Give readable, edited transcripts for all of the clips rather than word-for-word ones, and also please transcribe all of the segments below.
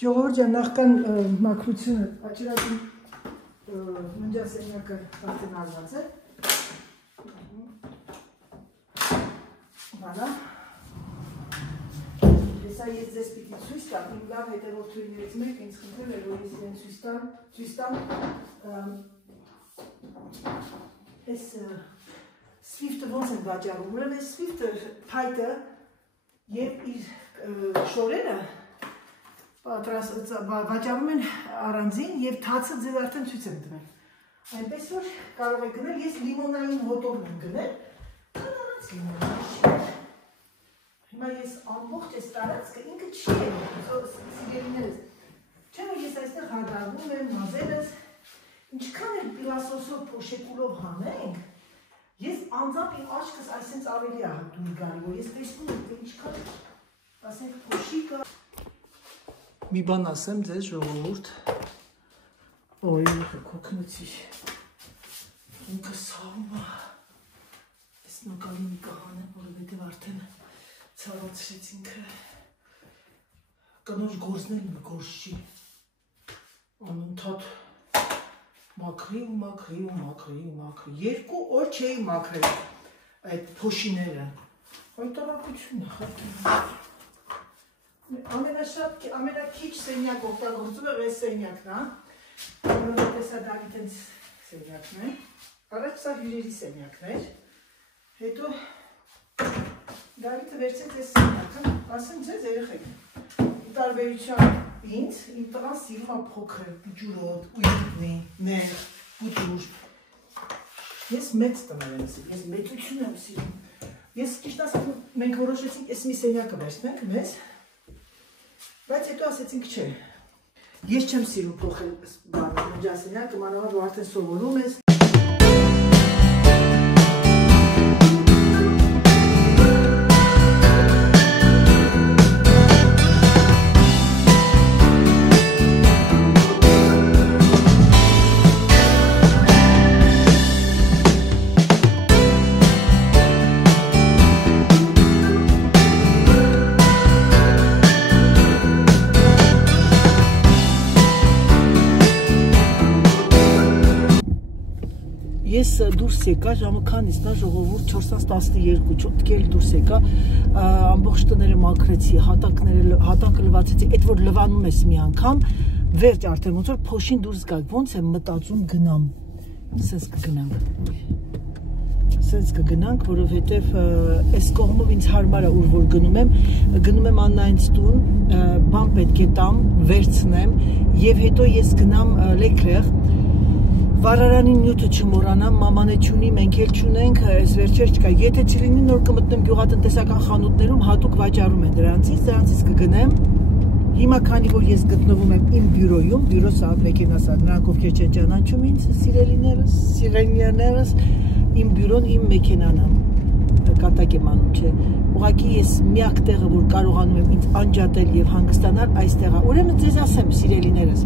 Ժողովուրդ ջան, նախքան մաքրությունը աճրատին մնջասենյակը արդեն արված է։ Voilà. Հեսա ես ձեզ պիտի ցույց տամ, իմ լավ հետևորդուներից մեկ ինձ խնդրել էր, որ ես իրեն ցույց տամ այս Swift-ը ոնց են վաճառում, ուրեմն այս Swift-ը փայտը եւ իր շորերը վաճառում են առանձին եւ թացը ձեզ արդեն ցույց եմ տվել։ Այնպես որ կարող եք գնել, ես լիմոնային հոտով եմ գնել։ Կարողանաց լիմոնային։ Հիմա ես ամբողջ այս տարածքը ինքը չի եմ, սիրելիներս։ Չէ՞ որ ես այստեղ հադարվում եմ, մազերս, ինչքան էլ պիլասոսով փոշեկուլով հանենք, ես անձամբ իմ աչքս այսպես ավելի է դուր գալի, որ ես տեսնում եմ, թե ինչքան, ասենք, փոշիկը մի բան ասեմ ձեզ ժողովուրդ, ոյ կոքնեցի, ինքը սաղում է, ես նկալի մի կահան եմ, որովհետև արդեն ցավացրեց ինքը, կնոջ գործնել մի գործ չի, անընդհատ մաքրի ու մաքրի ու մաքրի ու մաքրի, 2 օր չէի մաքրել այդ փոշիները, հայտարարություն է խնդրում։ Ամենաքիչ սենյակ օգտագործում է այս սենյակն է, որովհետև սա Դավիթենց սենյակն է, առաջ սա հյուրերի սենյակն էր, հետո Դավիթը վերցեց այս սենյակը, ասեմ ձեզ երեխեք, ի տարբերություն ինձ, իմ տղան սիրում է փոքր, ջուրոտ, ույիտնի, նեղ, ուտուր, ես մեծ տղեր եմ սիրում, ես մեծություն եմ սիրում, ես ճիշտ ասած մենք որոշեցինք այս մի սենյակը վերցնենք մեզ, բայց հետո ասեցինք չէ, ես չեմ սիրում փոխել մնջասենյակը, մանավանդ որ արդեն սովորում ես։ Ես դուրս եկա, ժամը քանից նա ժողովուրդ 4:12, չոտկել դուրս եկա, ամբողջ տները մաքրեցի, հատակը լվացեցի, այդ որ լվանում ես մի անգամ, վերջ արդեն ոնց որ փոշին դուրս գա, ոնց եմ մտածում գնամ, սենց կգնանք, որովհետև այս կողմով ինձ հարմար է, ուր որ գնում եմ Աննայինց տուն, բան պետք է տամ, վերցնեմ, եւ հետո ես գնամ Լեկրեղ, վարարանի նյութը չմոռանամ, մաման է չունի, մենք էլ չունենք, այս վերջեր չկա, եթե չլինի նոր կմտնեմ գյուղատնտեսական խանութներում, հատուկ վաճառում են դրանցից կգնեմ, հիմա քանի որ ես գտնվում եմ իմ բյուրոյում, բյուրոս է մեքենաս է, նրանք ովքեր չեն ճանաչում ինձ, սիրելիներս, իմ բյուրոն իմ մեքենան է, կատակ եմ անում չէ, ուղղակի ես միակ տեղը, որ կարողանում եմ ինձ անջատել եւ հանգստանալ այստեղ է, ուրեմն ձեզ ասեմ սիրելիներս,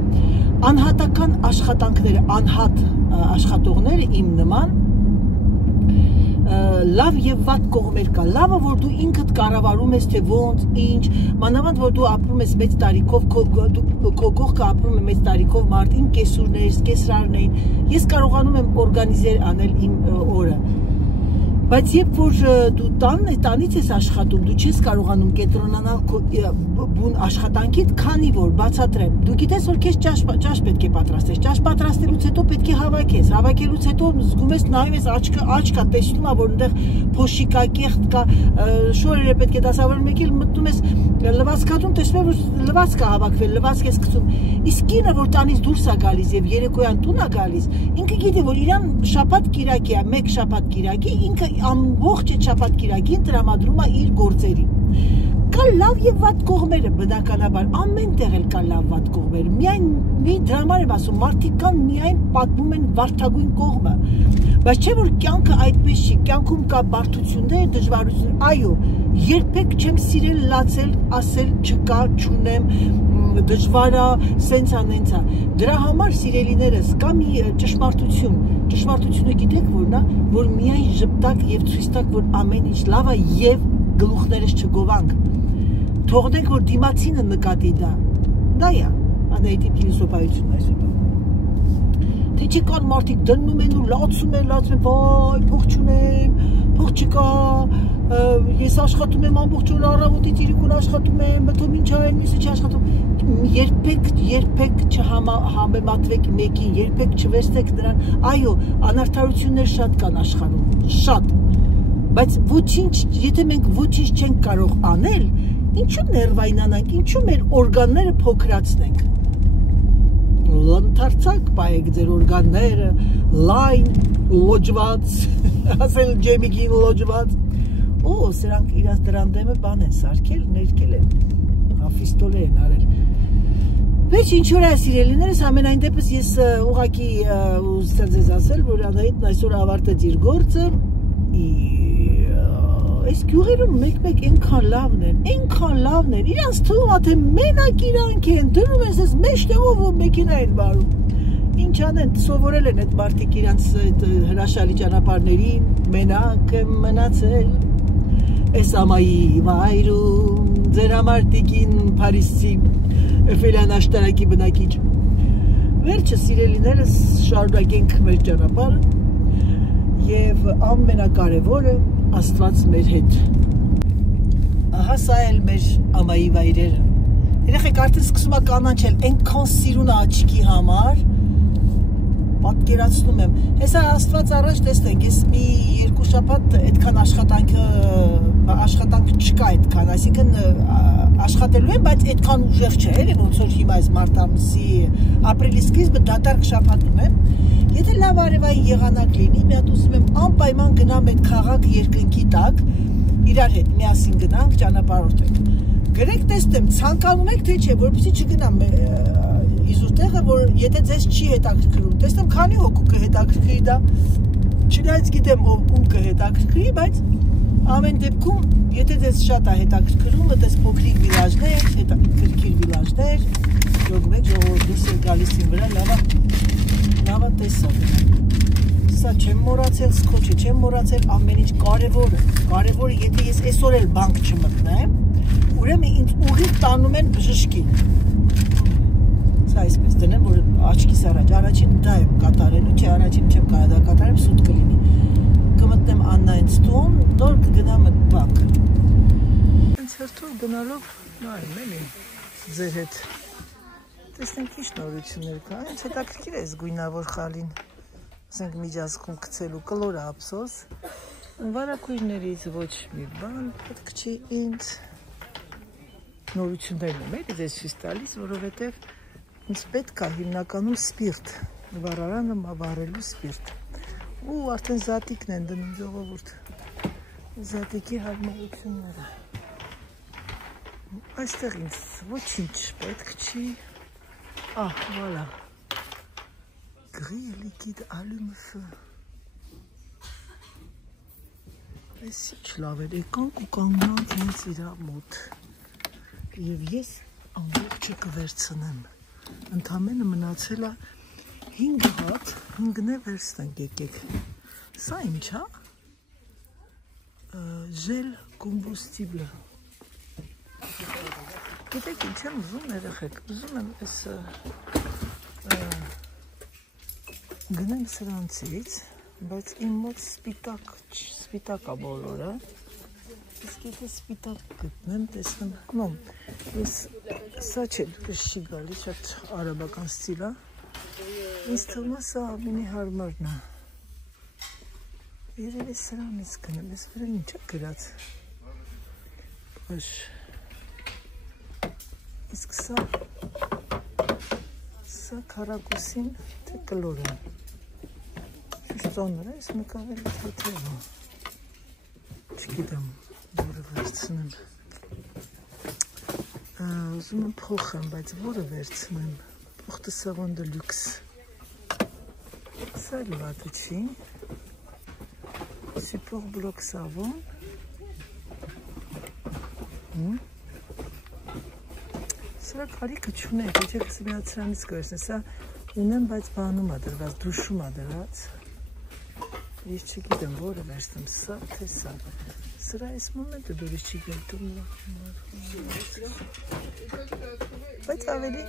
անհատական աշխատանքները, անհատ աշխատողները իմ նման լավ եւ վատ կողմեր կա, լավը որ դու ինքդ կառավարում ես թե ոնց, ինչ, մանավանդ որ դու ապրում ես մեծ տարիքով, քո կողքը ապրում է մեծ տարիքով մարդ, իմ կեսուրներս, կեսրարներին, ես կարողանում եմ օրգանիզեր անել իմ օրը, բայց երբ որ դու տանից ես աշխատում, դու չես կարողանում կենտրոնանալ քո բուն աշխատանքիդ, քանի որ բացատրեմ, դու գիտես որ քեզ ճաշ պետք է պատրաստես, ճաշ պատրաստելուց հետո պետք է հավաքես, հավաքելուց հետո զգում ես նայում ես աչքա տեսնում ա որ այնտեղ փոշի կա, կեղտ կա, շորերը պետք է դասավորել, մեկ էլ մտնում ես լվացքատուն, տեսնում ես որ լվացք է հավաքվել, լվացք ես գցում, իսկ կինը որ տանից դուրս է գալիս եւ երեկոյան տուն է գալիս, ինքը գիտի որ իրան շաբաթ կիրակի է, մեկ շաբաթ կիրակի, ինքը ամբողջ այդ շաբաթ կիրակին տրամադրում է իր գործերին։ Կա լավ եւ վատ կողմերը, բնականաբար, ամեն տեղ էլ կա լավ վատ կողմերը։ Միայն մի դրամար եմ ասում, մարդիկ կան միայն պատմում են վարդագույն կողմը։ Բայց չէ որ կյանքը այդպես չի, կյանքում կա բարդություններ, դժվարություններ։ Այո, երբեք չեմ սիրել լացել, ասել չկա, չունեմ, դժվար է, սենց անենց է։ Դրա համար սիրելիներս կա մի ճշմարտություն։ Ճշմարտությունը գիտեք որն է, որ միայն ժպտակ եւ ցույց տակ, որ ամեն ինչ լավ է եւ գլուխներս չգովանք։ Թողնենք որ դիմացինը նկատի դա։ Դա է, անայտի փիլիսոփայությունն այսօր։ Թե չի կան մարդիկ դնում են ու լացում են, վայ, փող չունեմ, փող չկա, ես աշխատում եմ ամբողջ օր առավոտից իրիկուն աշխատում եմ, բթում ինչ այն մյուսը չաշխատում։ Երբեք չհամեմատվեք մեկին, երբեք չվերցնեք նրան, այո, անարդարություններ շատ կան աշխարհում, շատ, բայց ոչինչ, եթե մենք ոչինչ չենք կարող անել, ինչու ներվայնանանք, ինչու մեր օրգանները փոքրացնենք։ Ընդարձակ պայեք ձեր օրգանները, լայն, լոջված, ասել ջեմիգին լոջված, սրանք իրաց դրան դեմը բան են սարքել, ներկել են, հաֆիստոլ են արել։ Վերջ ինչ որ է սիրելիներս, ամենայն դեպս ես ուղղակի ուզեցի ձեզ ասել, որ Անահիտն այսօր ավարտեց իր գործը, այս գյուղերում մեկ-մեկ այնքան լավն են, իրանց թվում է թե մենակ իրանք են, դնում են ես մեջտեղով ու մեքենա են վարում։ Ինչ անեն, սովորել են այդ մարդիկ իրանց հրաշալի ճանապարհներին, մենակ եմ մնացել, այս ամայի վայրում, ձեր ամարտիկին Փարիսի, Էֆելյան աշտարակի բնակիչ։ Վերջը սիրելիներս շարունակենք մեր ճանապարհը եւ ամենակարևորը Աստված մեր հետ։ Ահա սա էլ մեր ամայի վայրերը։ Երեխեք արդեն սկսում ա կանաչել, այնքան սիրուն աչքի համար, պատկերացնում եմ։ Հեսա Աստված առաջ տեսնենք, ես մի 2 շաբաթ այդքան աշխատանք չկա այդքան, այսինքն աշխատելու եմ, բայց այդքան ուժեղ չէ, ոնց որ հիմա այս մարտ ամսի ապրիլի սկիզբը դատարկ շաբաթում եմ։ Եթե լավ արևային եղանակ լինի, մի հատ ուզում եմ անպայման գնամ այդ քաղաք երկնքի տակ, իրար հետ միասին գնանք, ճանապարհորդենք։ Գրեք տեսնեմ, ցանկանում եք թե չէ, որպեսզի չգնամ իզուր տեղը, որ եթե ձեզ չի հետաքրքրում, տեսնեմ քանի հոգու կհետաքրքրի դա, չնայած գիտեմ ում կհետաքրքրի, բայց ամեն դեպքում, եթե ձեզ շատ է հետաքրքրում, այդպես փոքրիկ վիլաժներ, հետաքրքիր վիլաժներ, ժողովուրդ դուրս գալիս են վրա, լավա տեսավ։ Սա չեմ մոռացել, սկոչը չեմ մոռացել, ամեն ինչ կարևորը, եթե ես այսօր էլ բանկ չմտնեմ, ուրեմն ինձ ուղիղ տանում են բժշկին։ Սա այսպես դնեմ, որ աչքիս առաջին դա եմ կատարելու, չէ, առաջին չեմ կարող դա կատարեմ, սուտ կլինի։ Կմտնեմ Աննայից տուն, նոր կգնամ այդ բանկ։ Ինձ հերթով գնալով նայում էլի ձեր հետ։ Տեսնենք ինչ նորություններ կա, ինձ հետաքրքիր է այս գույնավոր խալին, ասենք միջազգում գցելու կլոր ափսոս, վարակույրներից ոչ մի բան պետք չի ինձ նորություններն եմ էլի ձեզ ցույց տալիս, որովհետև ինձ պետք է հիմնականում սպիրտ, վառարանը վառելու սպիրտ, ու արդեն զատիկն են դնում ժողովուրդ, զատիկի հարմարությունները, այստեղ ինձ ոչինչ պետք չի. Ah, voilà. Grille liquide allume feu. Այսի չլավ էր, եկանք ու կանգնանք հենց իրա մոտ և ես ամբողջը կվերցնեմ, ընդամենը մնացել է 5 հատ, 5-ն է վերցնենք եկեք, սա ինչ է, ժել կոմբուստիբլը, գիտեք ինչ եմ ուզում երեխեք, ուզում եմ այս գնեմ սրանցից, բայց իմ մոտ սպիտակ է բոլորը, իսկ եթե սպիտակ գտնեմ, տեսնեմ, ես սա չէ, դուք չի գալիս, շատ արաբական ստիլ է, ինձ թվում է սա ամենի հարմարն է, երևի սրանից գնեմ, ես վրան ինչ է գրած, բաշ, իսկ սա քառակուսին թե կլոր է, ծոնր է, ես նկավել է թեթև է, չգիտեմ, որը վերցնեմ, ուզում եմ փոխեմ, բայց որը վերցնեմ, փոխ de savon de luxe, սա էլ վատը չի, support bloc savon, սրա կարիքը չունեք, եչեք սմիած սրանից կվերցնեմ, սա ունեմ, բայց բանում է դրված, դուշում է դրված, ես չգիտեմ որը վերցնեմ, սա թե սա, Սրա այս մոմենտը դուրս չի գետում։ Բայց ավելի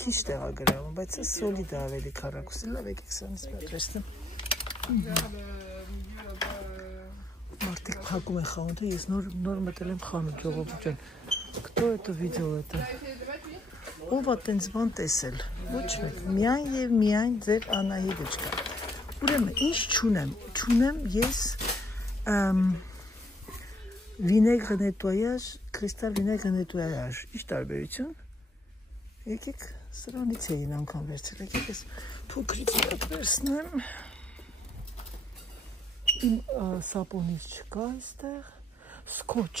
քիչ տեղագրավում, բայց սա սոլիդ է ավելի քառակուսի, լավ եկեք սրանից պատրաստեմ։ Մարդիկ փակում են խանութը, ես նոր մտել եմ խանութ, ժողովուրդ ջան։ Кто это видел это? Ով է տենց բան տեսել։ Ոչ մեկ, միայն եւ միայն ձեր Անահիտը չկա։ Ուրեմն ինչ չունեմ ես վինեգր նետոյաժ, կրիստալ վինեգր նետոյաժ։ Ինչ տարբերություն։ Եկեք սրանից էին անգամ վերցրել, եկեք ես փոքրից վերցնեմ։ Իմ սապոնից չկա այստեղ։ Սկոչ,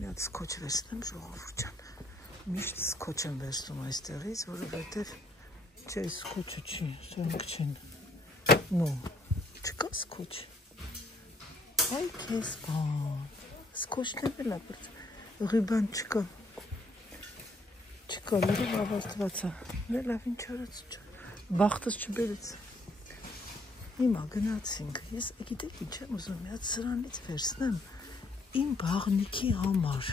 մի հատ սկոչ վերցնեմ ժողովուրդ ջան։ Միշտ սկոչ եմ վերցնում այստեղից, որովհետև չէ, սկոչը չի, սրանք չեն։ No, չկա սկոչ։ Այ քեզ բան։ Սկոչն էլ է բրծ։ Ռուբան չկա։ Չկա, լրիվ ավարտված է։ Դե լավ ինչ արած չէ։ Բախտս չբերեց։ Հիմա գնացինք։ Ես գիտեք ինչ եմ ուզում, մի հատ սրանից վերցնեմ իմ բաղնիքի համար։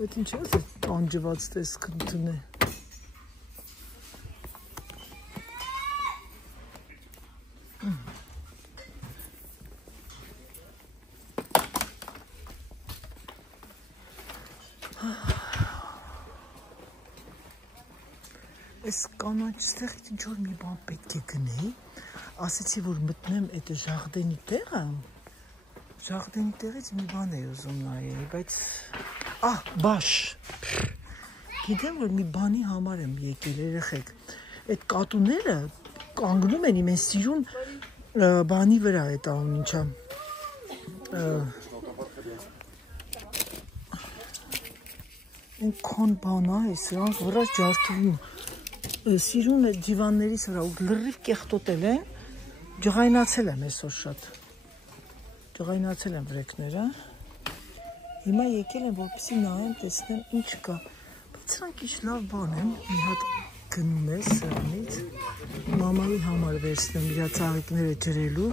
Բայց ինչ է տանջված տեսք ընդունե։ Այս կանաչ ստեղից ինչ-որ մի բան պետք է գնեի, ասեցի, որ մտնեմ այդ ժաղդենի տեղը, ժաղդենի տեղից մի բան էի ուզում նայել, բայց, բաշ, գիտեմ, որ մի բանի համար եմ եկել, երեխեք, այդ կատուները կանգնում են իմ են սիրուն բանի վրա այդ անում ինչա, ինքան բան է, սրանք վրա ջարդվում, սիրուն դիվաններից վրա ու լրիվ կեղտոտել են, ջղայնացել եմ այսօր շատ, ջղայնացել եմ վրեքները, հիմա եկել եմ, որպեսի նայեմ, տեսնեմ ինչ կա, բայց սրանք ինչ լավ բան են, մի հատ գնում է սրանից, մամայի համար վերցնեմ իր ծաղիկները ջրելու,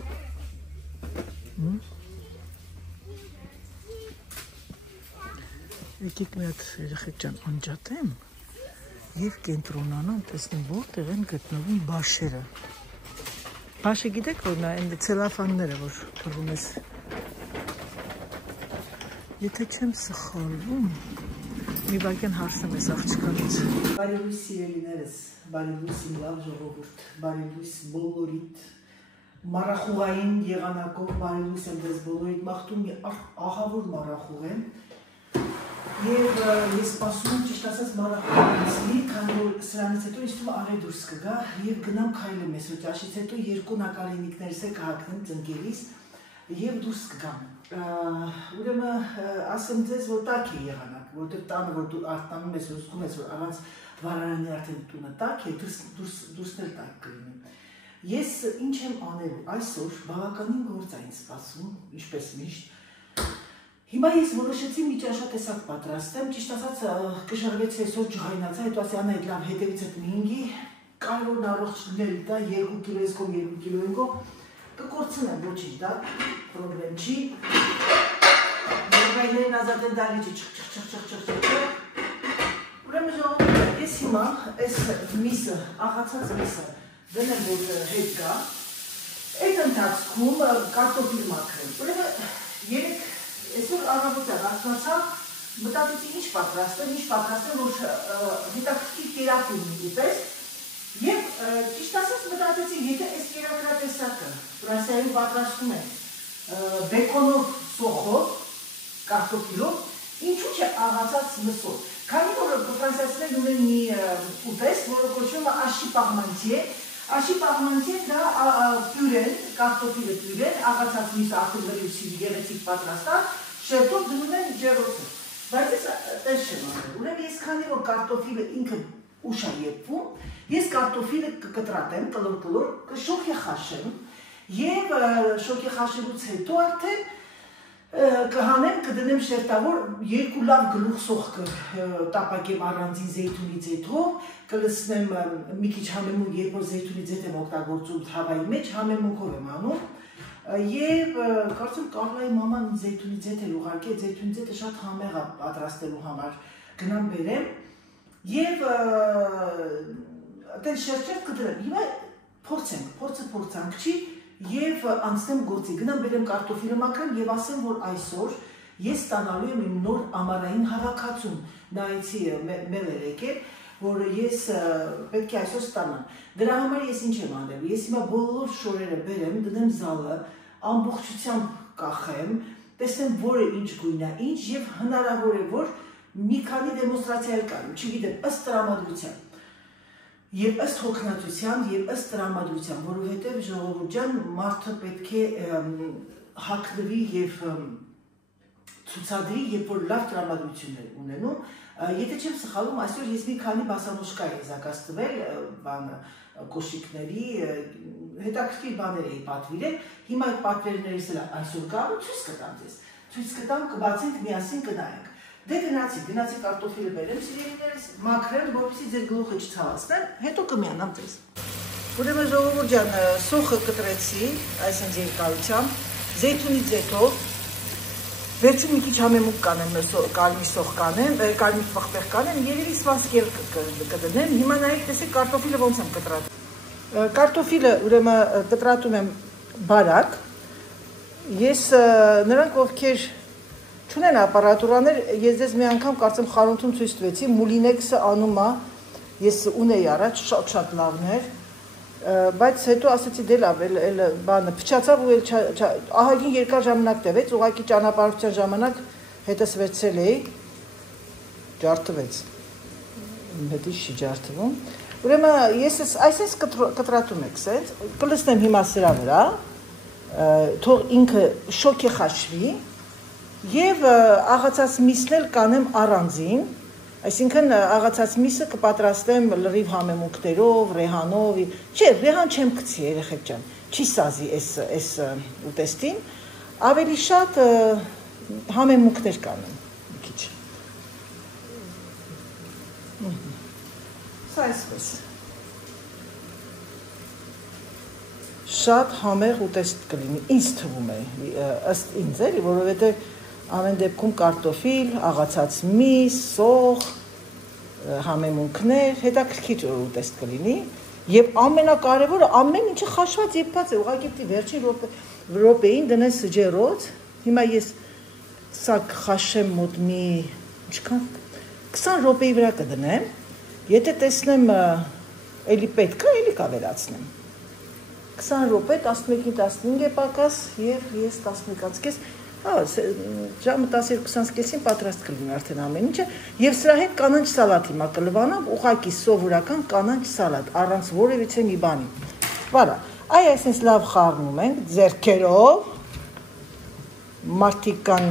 եկեք մի հատ երեխեք ջան անջատեմ, և կենտրոնանամ, տեսնեմ որտեղ են գտնվում բաշերը։ Բաշը գիտեք, որ նա են ցելոֆանները, որ թվում ես։ Եթե չեմ սխալվում, մի բակեն հարսեմ ես աղջկանից։ Բարի լույս սիրելիներս, բարի լույս իմ լավ ժողովուրդ, բարի լույս բոլորիդ, մարախուղային եղանակով բարի լույս եմ դες բոլորիդ, մաղթում մի աղավոր մարախուղ եմ, Եվ ես սպասում եմ ճիշտ ասած մարախուղանցի, քանի որ սրանից հետո ինձ թվում արի դուրս կգա եւ գնամ քայլեմ ես ու ճաշից հետո երկու նակարինիկներս է կհագնեմ ծնկերից եւ դուրս կգամ։ Ուրեմն ասեմ ձեզ, որ տաք է եղանակ, որտեղ տանը որ դու արտանում ես ու զգում ես, որ առանց վարարանի արդեն տունը տաք է, դուրսն էլ տաք կլինի։ Ես ինչ եմ անելու այսօր բավականին գործ է ինձ սպասում, ինչպես միշտ Հիմա ես որոշեցի մի ճաշատեսակ պատրաստեմ, ճիշտ ասած կշռվեցի այսօր ջղայնացա, հետո ասի Անահիտ լավ հետևից այդ մինգի, կարևորն առողջ լինել դա 2 կիլո ես կոմ 2 կիլո ենգո, կկործնեմ ոչինչ դա, պրոբլեմ չի, ներվայներն ազատ են դալի չի չխ, ուրեմն ժողովուրդ, ես հիմա այս միսը, աղացած միսը դնեմ որ հետ գա, այդ ընթացքում կարտոֆիլ մաքրեմ, ուրեմն երեք Այսօր առավոտյան արթնացա, մտածեցի ինչ պատրաստեմ, որ հետաքրքիր կերակ ունի պես եւ ճիշտ ասած մտածեցի, եթե այս կերակրատեսակը Ֆրանսիայում պատրաստում են բեկոնով սոխով, կարտոֆիլով, ինչու՞ չէ աղացած մսով։ Քանի որ ֆրանսիացիներն ունեն մի ուտեստ, որը կոչվում է աշի պաղմանտիե, աշի պաղմանտիեն դա պյուրեն, կարտոֆիլը պյուրեն, աղացած միսը արդեն լրիվ գեղեցիկ պատրաստած, շերտով դնում են ջեռոցը, բայց ես տես չեմ անել, ուրեմն ես քանի որ կարտոֆիլը ինքը ուշ է եփվում, ես կարտոֆիլը կկտրատեմ, կլոր, կշոքի խաշեմ եւ շոքի խաշելուց հետո արդեն կհանեմ, կդնեմ շերտավոր, 2 լավ գլուխ սոխ կտապակեմ առանձին զեյթունի ձեթով, կլցնեմ մի քիչ համեմունք, երբ որ զեյթունի ձեթ եմ օգտագործում թավայի մեջ, համեմունքով եմ անում, Եվ կարծում Կարլայի մաման զեյթունի ձեթ էր ուղարկել, զեյթունի ձեթը շատ համեղ է պատրաստելու համար գնամ բերեմ եւ այդեն շրջեր կդրեմ։ Հիմա փորձանք չի եւ անցնեմ գործի, գնամ բերեմ կարտոֆիլը մաքրեմ եւ ասեմ, որ այսօր ես ստանալու եմ իմ նոր ամառային հավաքածուն։ Նայեցի մեյլ էր եկել, որ ես պետք է այսօր ստանամ։ Դրա համար ես ինչ եմ անելու։ Ես հիմա բոլոր շորերը բերեմ, դնեմ զալը, ամբողջությամբ կախեմ, տեսնեմ որը ինչ գույն է, ինչ եւ հնարավոր է որ մի քանի դեմոնստրացիա կան, չգիտեմ, ըստ տրամադրության։ Եվ ըստ հոգնածության եւ ըստ տրամադրության, որովհետեւ ժողովուրդ ջան, մարդը պետք է հագնվի եւ ցուցադրի, երբ որ լավ տրամադրություններ ունենում, եթե չեմ սխալվում, այսօր ես մի քանի բասանոշկա եմ զարգացնել, կոշիկների, հետաքրքիր բաներ էի պատվիրել, հիմա այդ պատվերներից էլ այսօր կան ու ցույց կտամ ձեզ, ցույց կտամ, կբացենք, միասին կնայենք։ Դե գնացի կարտոֆիլը բերեմ, սիրելիներս, մաքրեմ, որպեսզի ձեր գլուխը չցավացնեմ, հետո կմիանամ ձեզ։ Ուրեմն ժողովուրդ ջան, սոխը կտրեցի, այսինքն երկարությամբ, զեյթունի ձեթով, վերջին մի քիչ համեմուկ կանեմ, կարմիր սոխ կանեմ, կարմիր պղպեղ կանեմ, երևի սվանսկեր կդնեմ, հիմա նայեք, տեսեք կարտոֆիլը ոնց եմ կտրատում։ Կարտոֆիլը ուրեմն կտրատում եմ բարակ, ես նրանք ովքեր չունեն ապարատուրաներ, ես ձեզ մի անգամ կարծեմ խանութում ցույց տվեցի, Մուլինեքսը անում է, ես ունեի առաջ շատ լավներ, բայց հետո ասեցի դե լավ, էլ բանը փչացավ ու ահագին երկար ժամանակ տևեց, ուղղակի ճանապարհության ժամանակ հետս վերցրել էի, ջարդվեց, իմ հետից չի ջարդվում, ուրեմն ես այսպես կտրատում եք, սենց, կլցնեմ հիմա սրա վրա, թող ինքը շոքի խաշվի, եւ աղացած միսն էլ կանեմ առանձին, այսինքն աղացած միսը կպատրաստեմ լրիվ համեմունքներով, ռեհանով, չէ, ռեհան չեմ գցի երեխեք ջան, չի սազի այս ուտեստին, ավելի շատ համեմունքներ կանեմ, մի քիչ։ Սա այսպես։ Շատ համեղ ուտեստ կլինի, ինձ թվում է, ըստ ինձ էլի, որովհետեւ ամեն դեպքում կարտոֆիլ, աղացած միս, սոխ, համեմունքներ, հետաքրքիր ուտեստ կլինի եւ ամենակարևորը ամեն ինչը խաշված եփած է, ուղղակի պիտի վերջին րոպեին դնես սջերոց, հիմա ես սա խաշեմ մոտ մի ինչքան 20 րոպեի վրա կդնեմ, եթե տեսնեմ էլի պետք է, էլի կավելացնեմ 20 րոպե, 11-ին 15 է պակաս եւ ես 11-ից ժամը 12-ին պատրաստ կլինի արդեն ամեն ինչը եւ սրա հետ կանանչ սալատ հիմա կլվանամ, ուղղակի սովորական կանանչ սալատ, առանց որևիցե մի բանի։ Վարա, այ այսպես լավ խառնում ենք ձեռքերով, մարտիկան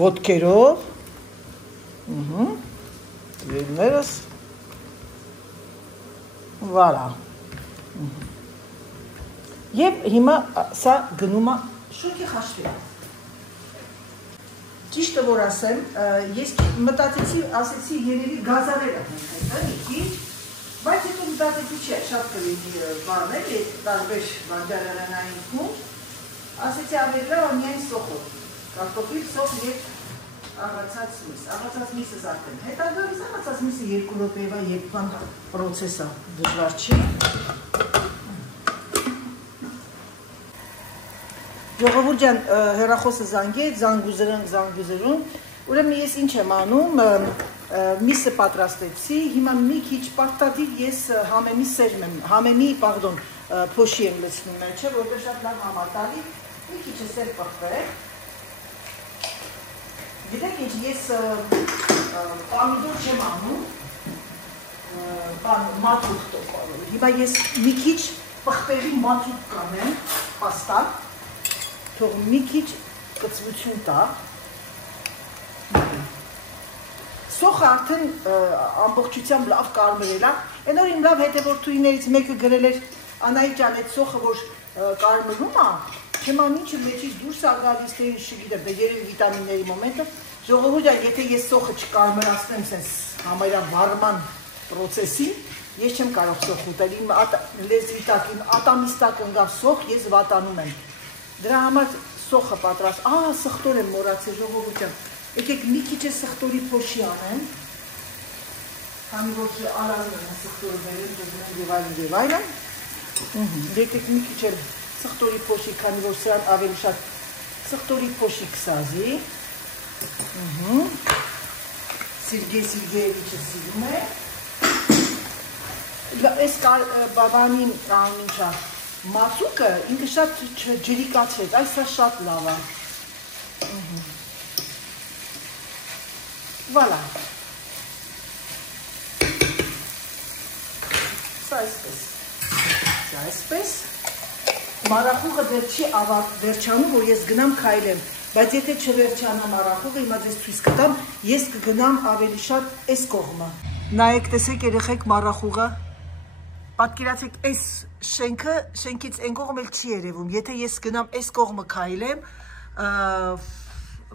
ոտքերով, դերներս, վարա։ Եվ հիմա սա գնում է շոքի խաշվի։ Ճիշտը որ ասեմ, ես մտածեցի, ասեցի երևի գազարել եմ մի քիչ, բայց հետո մտածեցի չէ, շատ կլինի բաներ, տարբեր բանջարարանային թվում, ասեցի ավելի լավ միայն սոխով, կարտոֆիլ, սոխ եւ աղացած միս։ Աղացած միսը արդեն հետագայից աղացած միսը 2 րոպեվա եփման պրոցես է, դժվար չի։ Ժողովուրդ ջան, հեռախոսը զանգեց, զանգուզերուն, ուրեմն ես ինչ եմ անում, միսը պատրաստեցի, հիմա մի քիչ պարտադիր ես համեմի սերմ եմ, փոշի եմ լցնում մեջը, որտեղ շատ լավ համատալի, մի քիչ է սեր պղպեղ, գիտեք ինչ, ես պամիդոր չեմ անում, մատուկ, հիմա ես մի քիչ պղպեղի մատուկ կանեմ, պաստա, թող մի քիչ կծվություն տա, սոխը արդեն ամբողջությամբ լավ կարմրել է, այն որ իմ լավ հետևորդուհիներից մեկը գրել էր Անահիտ ջան, այդ սոխը որ կարմրում է, չեմ ինչը մեջից դուրս է գալիս, թե ինչ չգիտեմ, երևի վիտամինների մոմենտը, ժողովուրդ ջան, եթե ես սոխը չկարմրացնեմ սենց համարյա վառման պրոցեսին, Ես չեմ կարող սոխ ուտել, իմ լեզվի տակ, իմ ատամիս տակ ընկավ սոխ, ես վատանում եմ։ Դրա համար սոխը պատրաստ, սխտոր եմ մոռացել, ժողովուրդ ջան։ Եկեք մի քիչ է սխտորի փոշի անեմ։ Քանի որ արարել եմ սխտորը բերել, դժգոհ եւ այլն։ Եկեք մի քիչ էլ սխտորի փոշի, քանի որ սրան ավելի շատ սխտորի փոշի կսազի։ Սիրգեյիչը սիրում է։ Այս բաբանի անունչա մածուկը ինքը շատ ջրիկացրեց, այսա շատ լավ է։ Վալա։ Սա այսպես։ Մարախուղը դեռ չի վերջանում, որ ես գնամ քայլեմ, բայց եթե չվերջանա մարախուղը, հիմա ձեզ ցույց կտամ, ես կգնամ ավելի շատ այս կողմը։ Նայեք, տեսեք երեխեք մարախուղը։ Պատկերացեք, այս շենքից այն կողմ էլ չի երևում, եթե ես գնամ այս կողմը քայլեմ,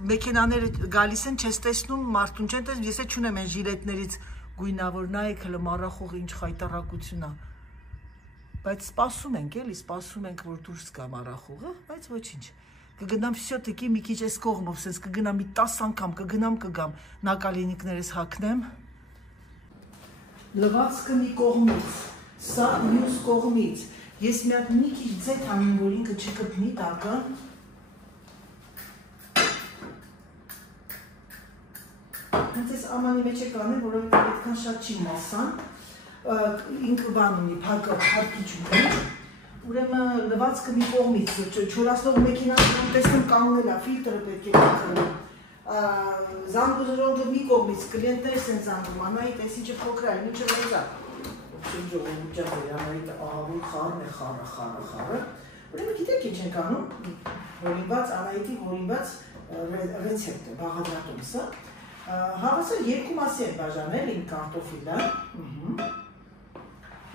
մեքենաները գալիս են, չես տեսնում, մարդուն չեն տեսնում, ես չունեմ այն ժիլետներից գույնավոր, նայեք հələ մարախուղը ինչ խայտառակություն է, բայց սպասում ենք, էլի սպասում ենք, որ դուրս գա մարախուղը, բայց ոչինչ, կգնամ վсё-таки մի քիչ այս կողմով, sense կգնամ մի 10 անգամ, կգամ, նակալինիկներս հագնեմ, լվացքը մի կողմից, սա մյուս կողմից, ես մի քիչ ձեթ անեմ, որ ինքը չկպնի տակը, հենց ես ամանի մեջ եք անեմ, որովհետև այդքան շատ չի մասան, ինքը բան ունի, փակիչ ունի, ուրեմն լվացքը մի կողմից, չորացնող մեքենան տեսնում կանգնել է, ֆիլտրը պետք է կանգնել, զանգուզրոնքը մի կողմից, կլիենտներս են զանգում, Անահիտ, այս ինչը փոքր է, ինչը մեծ է, ովքեր ժողովուրդ ջան, Անահիտը ահավոր խառն է, խառը, ուրեմն գիտեք ինչ ենք անում, հորինված, Անահիտի հորինված ռեցեպտը, բաղադրատոմսը, հավասար երկու մասի են բաժանել իմ կարտոֆիլը,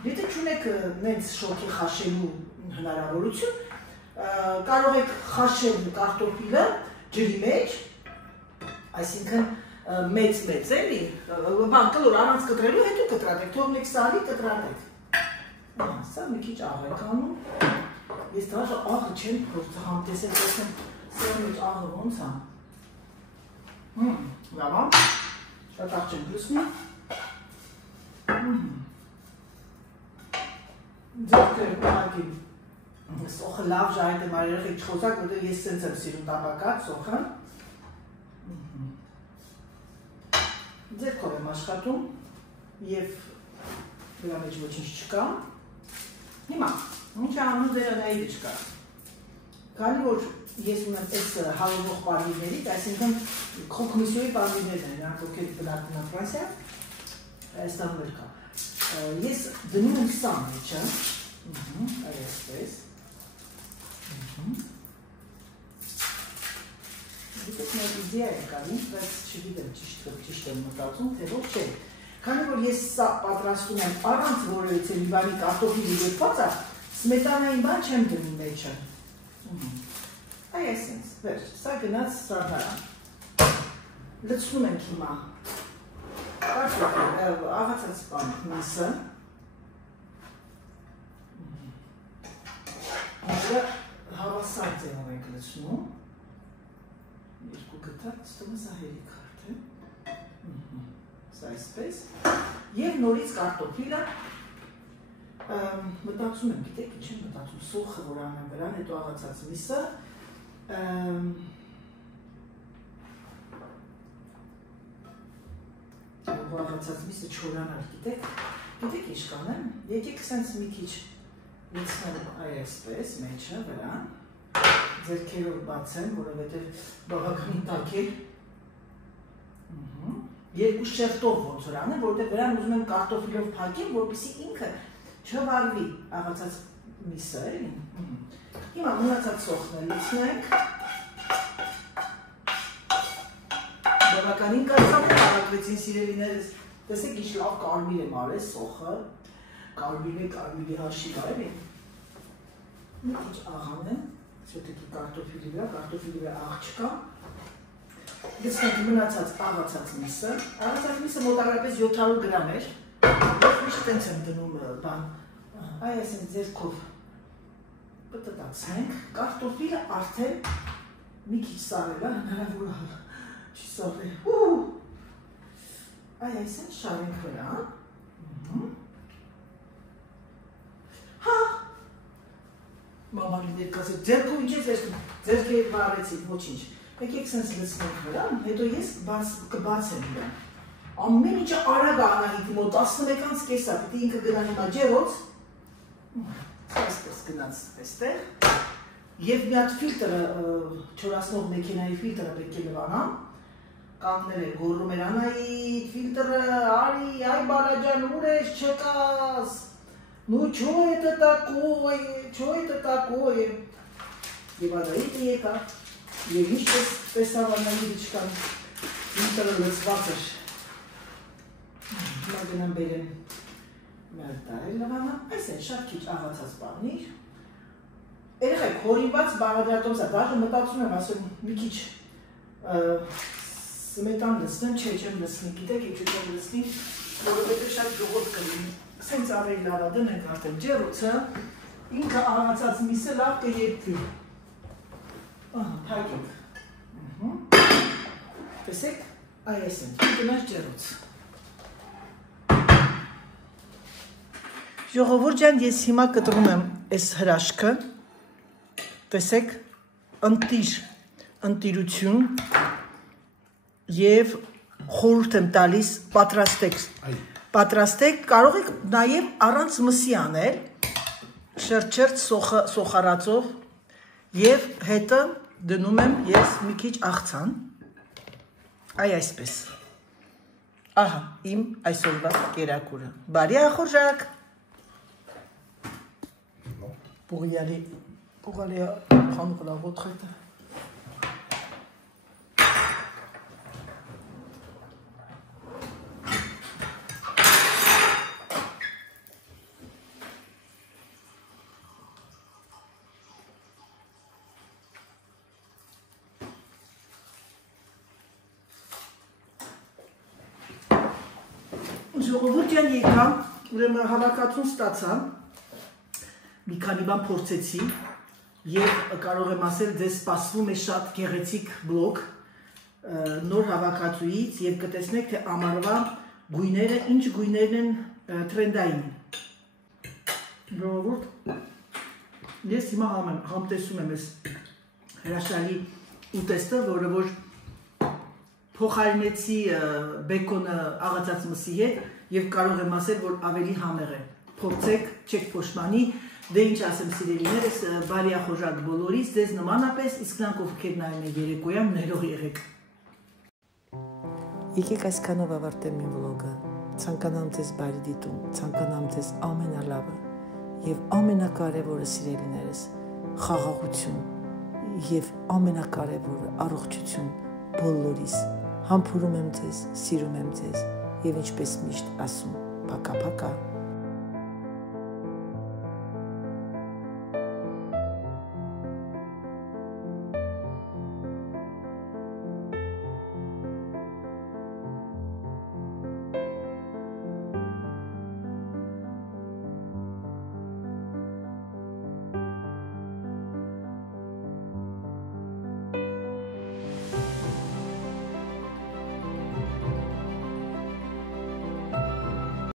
եթե չունեք նենց շոգի խաշելու հնարավորություն, կարող եք խաշել կարտոֆիլը ջրի մեջ, այսինքն մեծ էլի, բան կլոր առանց կտրելու, հետո կտրատեք, թողնեք սարի կտրատեք։ Սա մի քիչ աղ եք անում, ես դրաժը աղը չեմ փորձը համտեսել, տեսեմ սրա մեջ աղը ոնց է։ Լավ է, շատ աղ չեմ լուսնի։ Ձերքերը պահակին, սոխը լավ ժայտ եմ արերխ իչ խոսակ, որտեղ ես սենց եմ սիրում տապակած սոխը։ Ձերքով եմ աշխատում և դրա մեջ ոչինչ չկա։ Հիմա, ինչ է անում դերը նայիդը չկա։ Քանի որ ես ունեմ այս հավողող պարմիրներից, այսինքն խոքմիսյոյի պարմիրներն են, նրանք ովքեր բնակվում են Ֆրանսիա, Հայաստանում էլ կա։ Ես դնում եմ սա մեջը, այսպես, դիտեք մեր իդեա է կալին, բայց չգիտեմ ճիշտ եմ մտածում, թե ոչ չէ, քանի որ ես սա պատրաստում եմ առանց որևիցե մի բանի կարտոֆիլի եփվածը, սմետանային բան չեմ դնում մեջը, այսպես, վերջ, սա գնաց սարդարան, լցնում ենք հիմա, աղացած բան մասը, հավասար ձևով ենք լցնում, երկու գտար, ստումը սա հերիք հարդ է, սա այսպես, և նորից կարտոֆիլը, մտածում եմ, գիտեք, ինչ եմ մտածում, սոխը որ անեմ վրան, հետո աղացած միսը, աղացած միսը չորանար, գիտեք ինչ կանեմ, եկեք սենց մի քիչ լցնեմ այսպես մեջը վրան, ձերքերով բացեմ, որովհետև բավականին տաք է, երկու շերտով ոնց որ անեմ, որովհետև վրան ուզում եմ կարտոֆիլով փակեմ, որպեսզի ինքը չվարվի աղացած միսը, էլի։ Հիմա մնացած սոխն լցնենք, բավականին կարծրեցին սիրելիներս, տեսեք ինչ լավ կարմիր եմ արել սոխը, կարմիրի հաշիվ այլի, մի քիչ աղան եմ, սյոտեկի կարտոֆիլի վրա աղ չկա, գցնենք մնացած աղացած միսը մոտարապես 700 գրամ էր, Միշտ տենց եմ դնում բան, այ այսինք ձերքով պտտացնենք, կարտոֆիլը արդեն մի քիչ սարել է, հնարավոր չի սարել, այ այսինք շարենք վրա, հա, մաման ներկասը, ձերքով ինչ ես վերցնում, ձերքի վարեցիք, ոչինչ, եկեք սենց լցնենք վրա, հետո ես կբացեմ իրան, ամեն ինչը արագ Անահիտի մոտ 11-ից կեսա, պիտի ինքը գնա հիմա ջերոց, այսպես գնաց այստեղ, և մի հատ ֆիլտրը, չորացնող մեքենայի ֆիլտրը պետք է լվանամ, կանգնել է գոռում էր Անահիտ, ֆիլտրը, արի, այ բալաջան, ուր ես չկաս, նու չո это такое, և Անահիտը եկա, և ինչպես տեսավ Անահիտը չկան, ֆիլտրը լծված էր, հիմա գնամ բերեմ մեր դարել լվանա, այս են շատ քիչ աղացած բանիր, երեխեք հորինված բաղադրատոմս է, դաժը մտածում եմ ասում մի քիչ սմետան լսնեմ, չեմ լսնի, գիտեք ինչ չեմ լսնի, որովհետև շատ ժողոտ կլինի, սենց ավելի լավ է դնենք արդեն ջերոցը, ինքը աղացած միսը լավ կերպվի, թակենք, տեսեք, այ այս են, գնաց ջերոց, ժողովուրդ ջան, ես հիմա կտրում եմ այս հրաշքը, տեսեք, ընտիրություն և խորհուրդ եմ տալիս պատրաստեք, կարող եք նաև առանց մսի անել, շրջերտ սոխարածով և հետը դնում եմ ես մի քիչ աղցան, այ այսպես, ահա իմ այսօրվա կերակուրը, բարի ախորժակ, Պուղալի խանուկ լաղոտ խայտը։ Ժողովուրդ ջան եկա, ուրեմն հավաքածուն ստացա, մի քանի բան փորձեցի և կարող եմ ասել ձեզ սպասվում է շատ գեղեցիկ բլոգ նոր հավաքածուից և կտեսնեք թե ամառվա գույները ինչ գույներն են թրենդային։ Ժողովուրդ, ես հիմա համտեսում եմ այս հրաշալի ուտեստը, որը որ փոխարինեցի բեկոնը աղացած մսի հետ և կարող եմ ասել, որ ավելի համեղ է։ Փորձեք, չեք փոշմանի, դե ինչ ասեմ սիրելիներս, բարի ախորժակ բոլորից, ձեզ նմանապես, իսկ նրանք ովքեր նայում են երեկոյան, ներող եղեք։ Եկեք այսքանով ավարտեմ իմ վլոգը, ցանկանամ ձեզ բարի դիտում, ցանկանամ ձեզ ամենալավը և ամենակարևորը սիրելիներս, խաղաղություն և ամենակարևորը առողջություն բոլորիս, համբուրում եմ ձեզ, սիրում եմ ձեզ և ինչպես միշտ ասում, փակա-փակա։